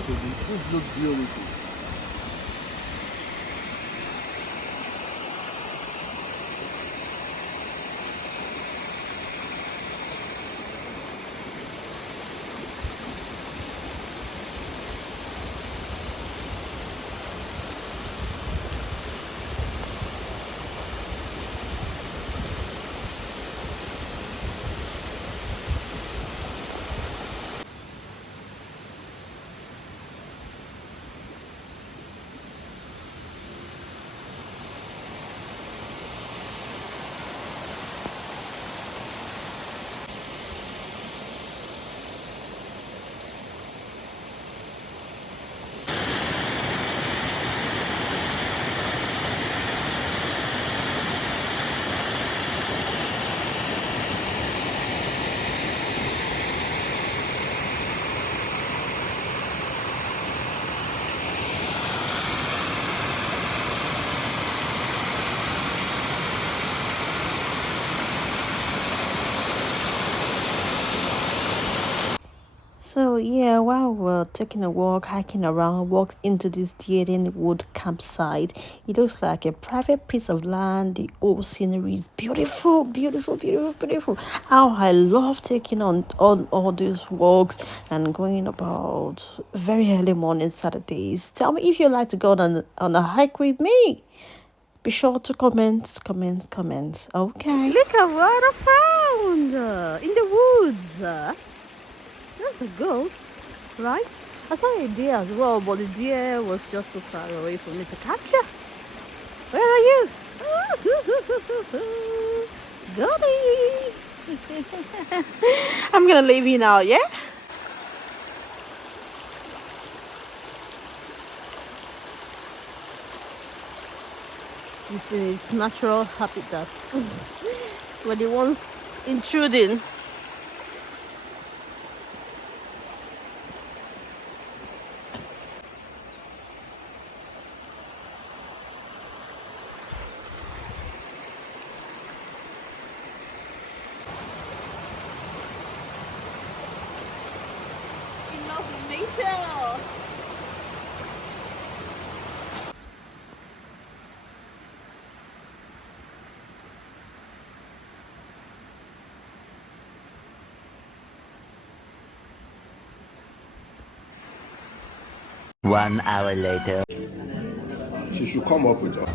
So the food looks beautiful. So yeah, while we're taking a walk, hiking around, walked into this Edenfield campsite. It looks like a private piece of land. The whole scenery is beautiful, beautiful, beautiful, beautiful. How I love taking on all these walks and going about very early morning Saturdays. Tell me if you'd like to go on a hike with me. Be sure to comment. Okay. Look at what I found in the woods. That's a goat, right? I saw a deer as well, but the deer was just too far away for me to capture. Where are you? Goaty! I'm gonna leave you now, yeah? It's in its natural habitat. But the ones intruding. In love with nature. One hour later. She should come up with us.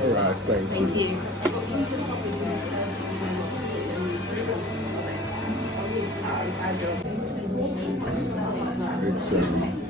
All right, thank you. It's